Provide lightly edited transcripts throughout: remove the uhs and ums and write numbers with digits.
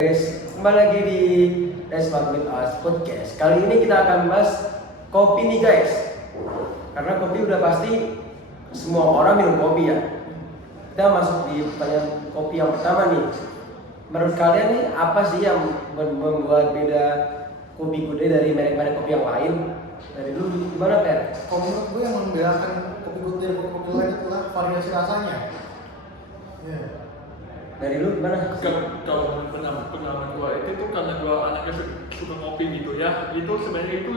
Guys, kembali lagi di Smart With Us Podcast. Kali ini kita akan bahas kopi nih guys. Karena kopi udah pasti semua orang minum kopi ya. Kita masuk di pertanyaan kopi yang pertama nih. Menurut kalian nih apa sih yang membuat beda kopi Gudai dari merek-merek kopi yang lain? Dari dulu gimana Per? Kalau menurut gue yang membedakan kopi Gudai dari kopi lain itulah variasi rasanya. Ya. Dari lu gimana? Kalau pengalaman gue itu tuh karena gue anaknya suka ngopi gitu ya, itu sebenarnya itu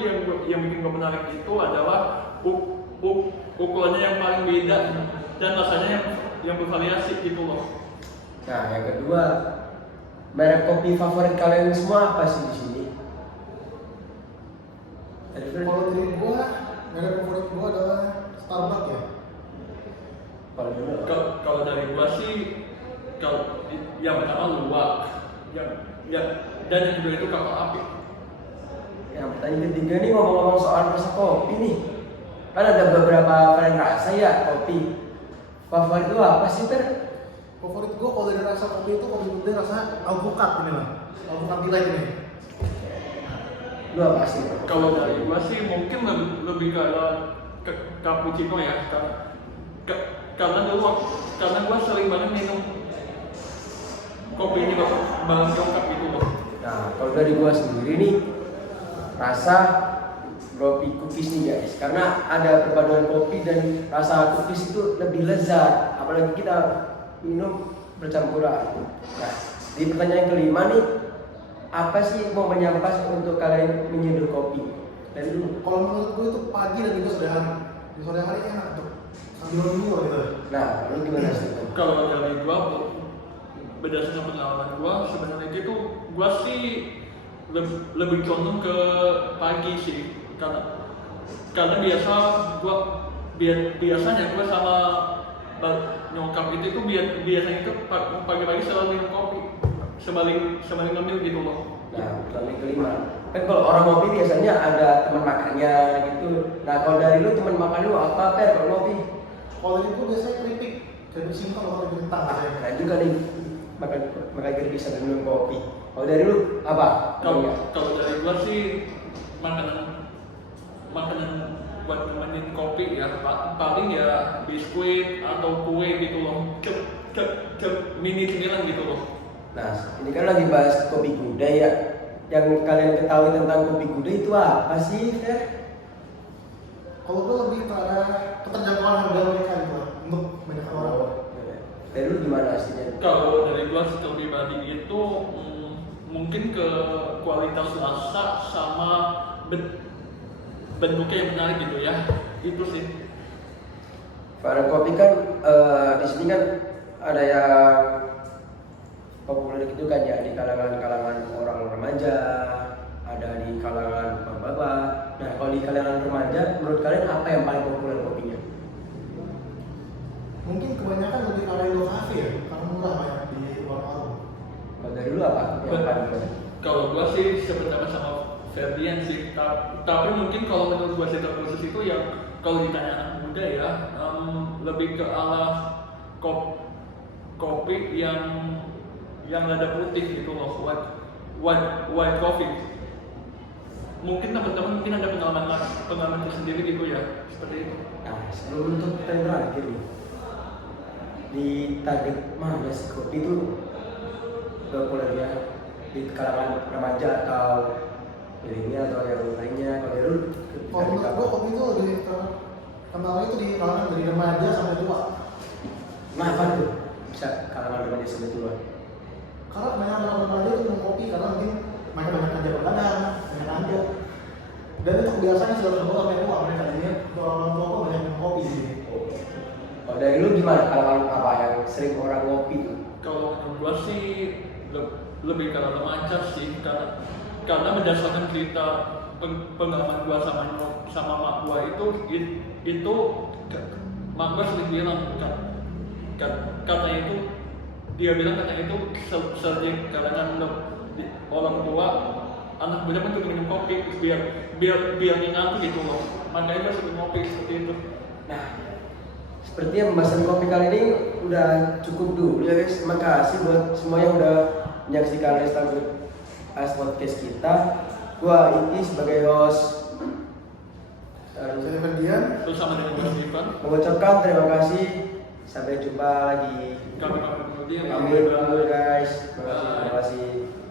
yang bikin gue menarik itu adalah ukurannya yang paling beda dan rasanya yang bervariasi gitu loh. Nah, yang kedua, merek kopi favorit kalian semua apa sih di sini? Kalau dari gue, merek favorit gue adalah Starbucks ya. Kalau dari gue sih, kalau yang pertama luwak, dan yang kedua itu kapal api. Yang pertanyaan ketiga nih ngomong-ngomong soal rasa kopi nih. Kan ada beberapa varian rasa ya kopi. Favorit lu apa sih Per? Favorit gue kalau dari rasa kopi itu kopi Gudai rasa alpukat ini lah. Alpukat delight ini. Lu apa sih? Kalau dari gue sih mungkin lebih ke cappuccino ya, karena gue sering banget minum kopi ini bareng coklat gitu loh. Nah, kalau dari gua sendiri nih rasa kopi cookies nih guys. Karena ada perpaduan kopi dan rasa cookies itu lebih lezat. Apalagi kita minum bercampuran. Nah, di pertanyaan kelima nih, apa sih momennya pas untuk kalian menyeduh kopi? Dari dulu. Kalau menurut gue itu pagi dan juga sore hari. Di sore hari enak tuh. Sambil nunggu gitu. Nah, lu gimana sih? Kalau dari gua berdasarkan pengalaman gua sebenarnya itu gua sih lebih condong ke pagi sih karena biasanya gua sama nyokap itu biasanya itu pagi-pagi selalu minum kopi sebalik ngemil gitu loh. Nah, pertanyaan kelima. Kan kalau orang ngopi biasanya ada teman makannya gitu. Nah, kalau dari lu teman makan lu apa Per kalau ngopi? Kalau dari gue biasanya keripik simpel kalau bintang katanya. Nah juga nih makan kita bisa minum kopi. Kalau dari lu apa? Kalau dari gua sih makanan buat nemenin kopi ya paling ya biskuit atau kue gitu loh, mini cemilan gitu loh. Nah ini kan lagi bahas kopi Gudai ya. Yang kalian ketahui tentang kopi Gudai itu apa sih Fer? Kalau gue lebih ke arah keterjangkauan harga mereka gitu untuk banyak orang. Dari lu gimana aslinya? Kalau dari gua secara pribadi itu mungkin ke kualitas rasa sama bentuknya yang menarik gitu ya, itu sih. Varian kopi kan di sini kan ada yang populer gitu kan ya di kalangan orang remaja, ada di kalangan bapak-bapak. Nah kalau di kalangan remaja, menurut kalian apa yang paling populer kopinya? Mungkin kebanyakan lebih ke arah Indo Cafe ya, karena murah banyak di warung-warung. Kalau dari lu apa? Yang paling banyak? Kalau gua sih sebenarnya sama Ferdian sih, tapi mungkin kalau menurut gua secara khusus itu yang kalau ditanya anak muda ya lebih ke arah kopi yang lada putih gitu loh, white coffee. Mungkin teman-teman ada pengalaman tersendiri gitu ya, seperti itu. Nah, sebelum untuk pertanyaan terakhir nih, di target mana sih kopi itu populernya di kalangan remaja atau milenial atau yang lainnya? Kalau dari lu, Kalau menurut gue kopi itu lebih kenalnya itu di kalangan dari remaja sampai tua. Kenapa tuh bisa kalangan remaja sampai tua? Karena kebanyakan orang remaja itu minum kopi karena mungkin mereka banyak kerja begadang, banyak kerja. Dan itu kebiasaannya sudah terbawa sampai tua mereka jadi orang tua kok banyak minum kopi di sini. Kalau dari lu gimana kalangan apa yang sering orang ngopi tuh? Kalau menurut gua sih lebih ke arah remaja sih karena berdasarkan cerita pengalaman gua sama mak gua itu mak gua sering bilang katanya itu dia bilang katanya itu sering kalangan orang tua anak muda kan minum kopi biar ngantuk gitu loh, makanya gua sering ngopi seperti itu. Nah, sepertinya pembahasan kopi kali ini udah cukup dulu ya guys. Terima kasih buat semua yang udah menyaksikan Let's Talk With Us podcast kita. Gua Iki sebagai host Saya Ferdian. bersama dengan Mas Ivan. mengucapkan terima kasih. Sampai jumpa lagi. Kami pamit dulu dia. Amin, guys. Terima kasih.